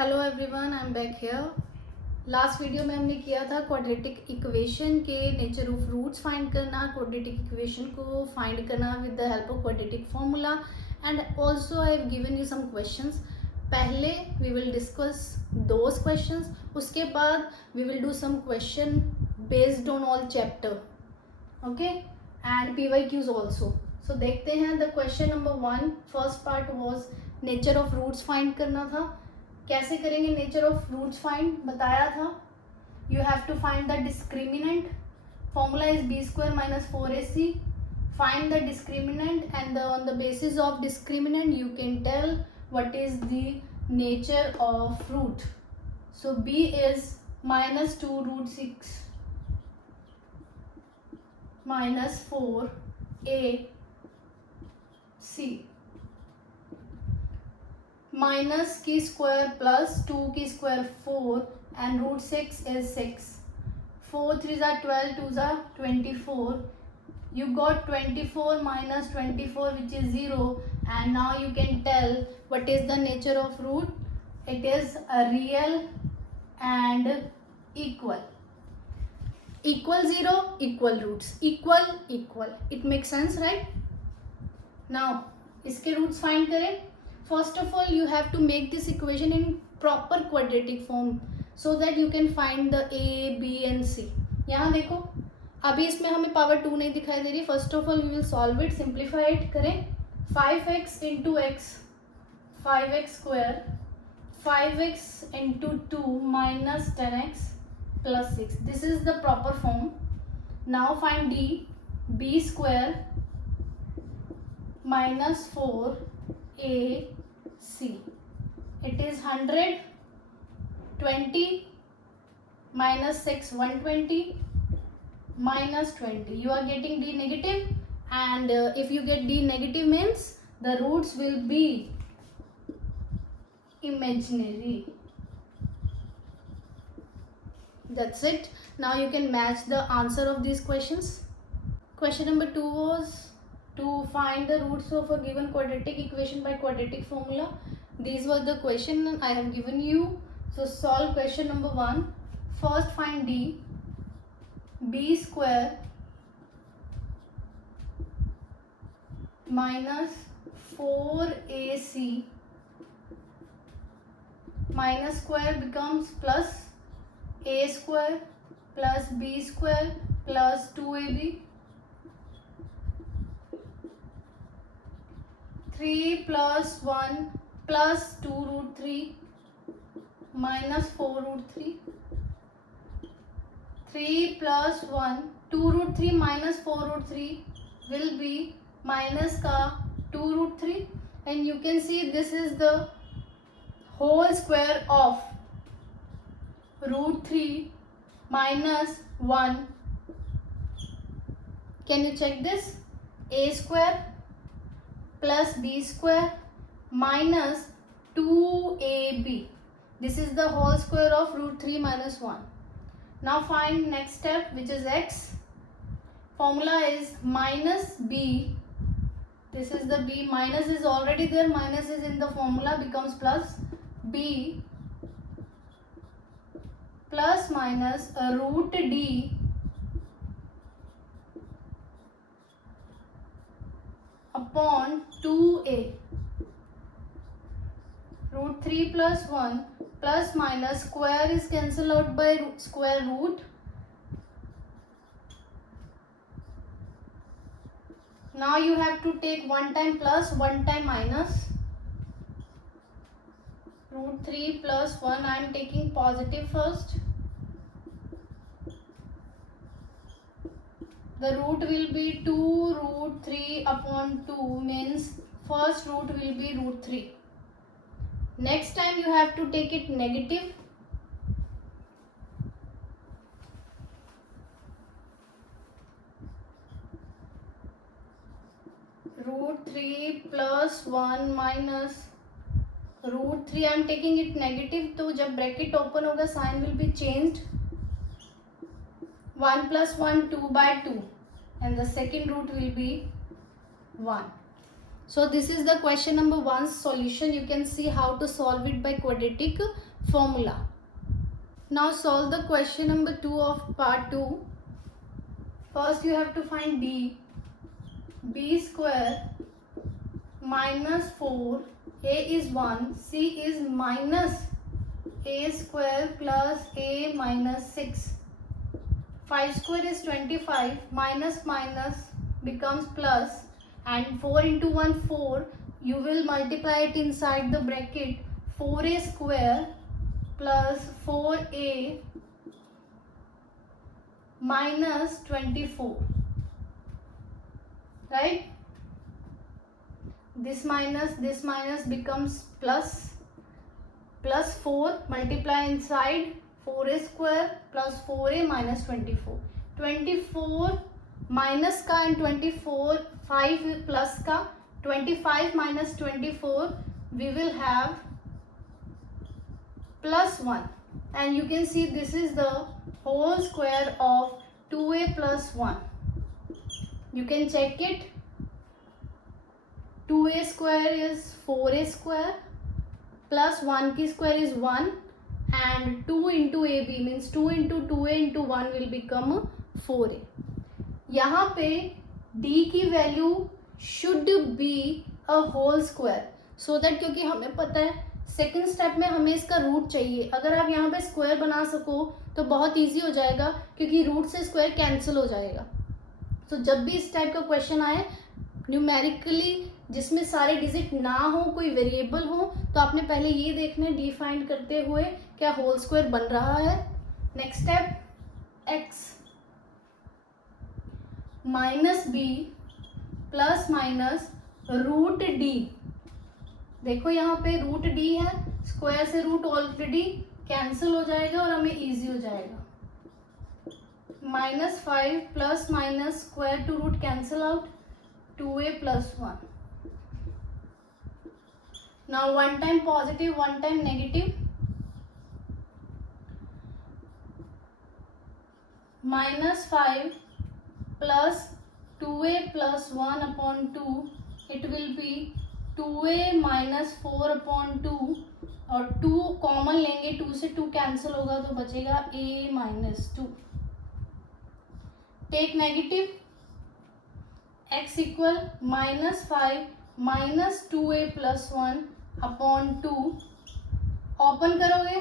Hello everyone, I am back here. Last video में हमने किया था क्वाड्रेटिक इक्वेशन के नेचर ऑफ रूट्स फाइंड करना, क्वाड्रेटिक इक्वेशन को फाइंड करना with the help of quadratic formula and also I have given you some questions. पहले we will discuss those questions, उसके बाद we will do some question based on all chapter, okay, and PYQs also. So देखते हैं the question number 1। First part was nature of roots find करना था। कैसे करेंगे nature of roots find, बताया था। You have to find the discriminant, formula is B square minus 4ac। Find the discriminant and on the basis of discriminant you can tell what is the nature of root. So b is minus 2 root 6 minus 4ac minus की square plus 2 की square 4 and root 6 is 6. 4 3s are 12, 2s are 24. You got 24 minus 24 which is 0, and now you can tell what is the nature of root. It is a real and equal. Equal 0, equal roots, equal equal. It makes sense, right? Now इसके roots find करें. First of all you have to make this equation in proper quadratic form so that you can find the a, b and c. यहाँ देखो, अभी इसमें हमें power 2 नहीं दिखाई दे रही. First of all we will solve it, simplify it करें. 5x into X 5x square, 5x into 2 minus 10x plus 6. This is the proper form. Now find d. b square minus 4ac. it is 100. 20 minus 6 120 minus 20. You are getting d negative, and if you get d negative means the roots will be imaginary. That's it. Now you can match the answer of these questions. Question number 2 was to find the roots of a given quadratic equation by quadratic formula. These were the question I have given you. So solve question number 1. First find d. b square minus 4ac minus square becomes plus a square plus b square plus 2ab. 3 plus 1 plus 2 root 3 minus 4 root 3. 3 plus 1 2 root 3 minus 4 root 3 will be minus का 2 root 3, and you can see this is the whole square of root 3 minus 1. Can you check this? a square plus b square minus 2ab. This is the whole square of root 3 minus 1. Now find next step, which is x. Formula is minus b. This is the b. Minus is already there. Minus is in the formula, becomes plus b plus minus root d upon 2a. Root 3 plus 1 plus minus square is cancelled out by square root. Now you have to take one time plus, one time minus. Root 3 plus 1, I am taking positive first. The root will be 2 root 3 upon 2, means first root will be root 3. Next time you have to take it negative. Root 3 plus 1 minus root 3, I am taking it negative, तो जब bracket open होगा sign will be changed. 1 plus 1 2 by 2, and the second root will be 1. So this is the question number 1 solution. You can see how to solve it by quadratic formula. Now solve the question number 2 of part 2. First you have to find d. B square minus 4, a is 1, c is minus a square plus a minus 6. 5 square is 25, minus minus becomes plus, and 4 into 1 4. You will multiply it inside the bracket. 4a square plus 4a minus 24, right? This minus becomes plus 4, multiply inside 4a square plus 4a minus 24. 24 minus का and 24 5 plus का. 25 minus 24 we will have plus 1, and you can see this is the whole square of 2a plus 1. You can check it. 2a square is 4a square plus 1 की square is 1, and 2 into ab means 2 into 2a into 1 will become 4a. यहाँ पे d की value should be a whole square, so that, क्योंकि हमें पता है second step में हमें इसका रूट चाहिए. अगर आप यहाँ पे स्क्वायर बना सको तो बहुत इजी हो जाएगा, क्योंकि रूट से स्क्वायर कैंसिल हो जाएगा. तो जब भी इस टाइप का क्वेश्चन आए न्यूमेरिकली जिसमें सारे डिजिट ना हो, कोई वेरिएबल हो, तो आपने पहले ये देखना है डी फाइंड करते हुए क्या होल स्क्वायर बन रहा है. Next step X minus B plus minus root D. देखो यहाँ पे रूट डी है, स्क्वायर से रूट ऑलरेडी कैंसिल हो जाएगा और हमें इजी हो जाएगा. -5 plus minus square to root cancel out, 2a plus 1. Now one time positive, one time negative. -5 plus 2a plus 1 upon 2, it will be 2a minus 4 upon 2, और 2 common लेंगे, 2 से 2 cancel होगा तो बचेगा a minus 2. Take negative. x equal -5 minus 2a plus 1 upon 2. Open करोगे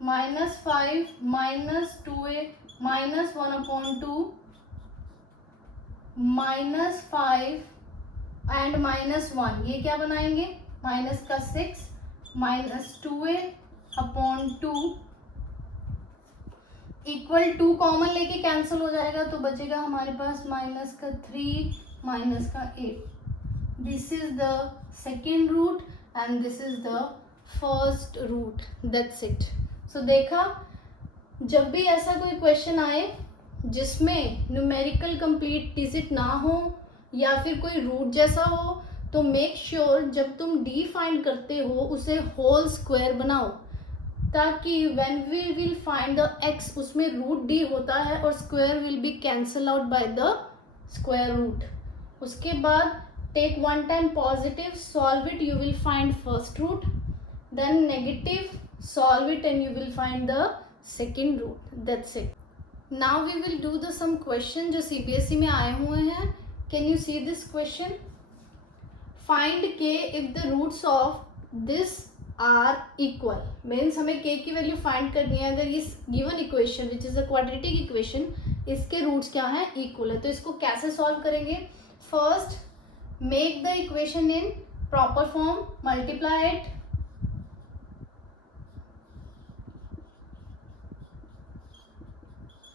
-5 minus 2a minus 1 upon 2, -5 and -1, ये क्या बनाएंगे, माइनस का 6 minus 2a upon 2 equal 2 common लेके कैंसिल हो जाएगा तो बचेगा हमारे पास माइनस का 3 माइनस का 8. This is the second root and this is the first root. That's it. So देखा, जब भी ऐसा कोई क्वेश्चन आए जिसमें न्यूमेरिकल कंप्लीट डिजिट ना हो या फिर कोई रूट जैसा हो, तो मेक श्योर जब तुम डी फाइंड करते हो उसे होल स्क्वायर बनाओ, ताकि when we will find the X उसमें रूट डी होता है और square will be cancel out by the square root. उसके बाद take one time positive, solve it, you will find first root, then negative, solve it and you will find the second root. That's it. Now we will do the sum question जो CBSE में आए हुए हैं. Can you see this question? Find के if the roots of this are equal. Means हमें k की वैल्यू find करनी है. अगर इस given equation which is a quadratic equation, इसके रूट्स क्या हैं, इक्वल है, तो इसको कैसे सॉल्व करेंगे? First make the equation in proper form, multiply it.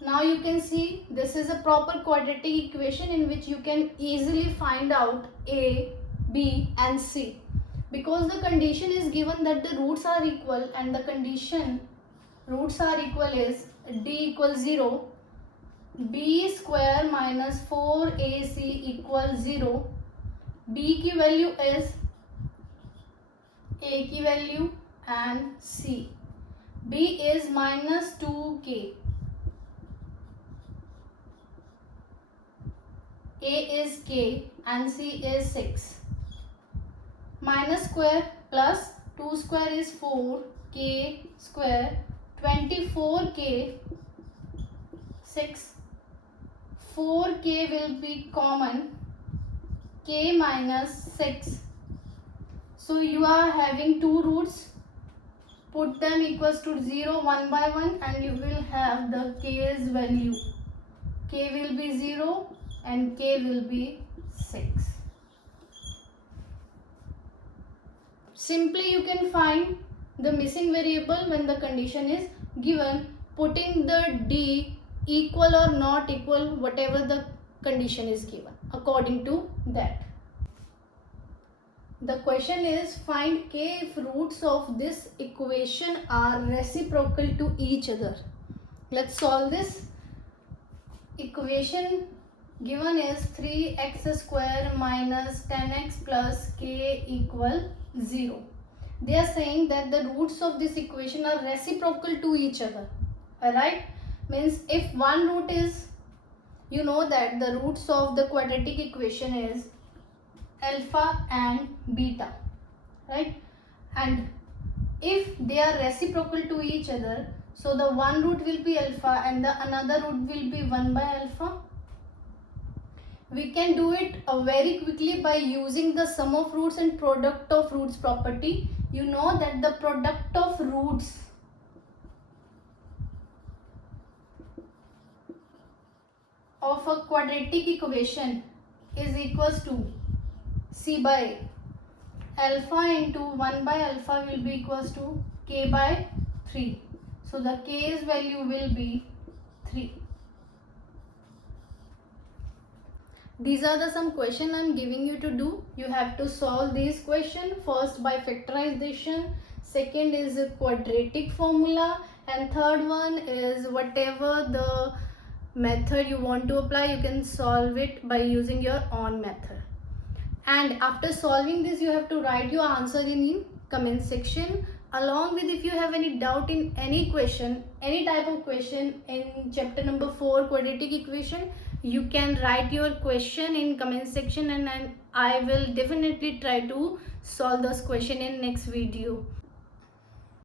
Now you can see this is a proper quadratic equation in which you can easily find out a, b and c. Because the condition is given that the roots are equal, and the condition roots are equal is d equals 0, b square minus 4ac equals 0, b की value is a की value and c. b is -2k A is k and C is 6. Minus square plus 2 square is 4k square, 24k 6. 4k will be common, k minus 6. So you are having two roots, put them equals to 0 one by one and you will have the k's value. K will be 0 and k will be 6. Simply you can find the missing variable when the condition is given, putting the d equal or not equal, whatever the condition is given, according to that. The question is, find k if roots of this equation are reciprocal to each other. Let's solve this. Equation given is 3x square minus 10x plus k equal 0. They are saying that the roots of this equation are reciprocal to each other. Alright, means if one root is, you know that the roots of the quadratic equation is alpha and beta, right? And if they are reciprocal to each other, so the one root will be alpha and the another root will be 1 by alpha. We can do it very quickly by using the sum of roots and product of roots property. You know that the product of roots of a quadratic equation is equals to c by a. Alpha into 1 by alpha will be equals to k by 3. So the k's value will be 3. These are the some question I am giving you to do. You have to solve these question first by factorization, second is a quadratic formula, and third one is whatever the method you want to apply, you can solve it by using your own method. And after solving this, you have to write your answer in comment section, along with if you have any doubt in any question, any type of question in chapter number 4 quadratic equation, you can write your question in comment section and I will definitely try to solve this question in next video.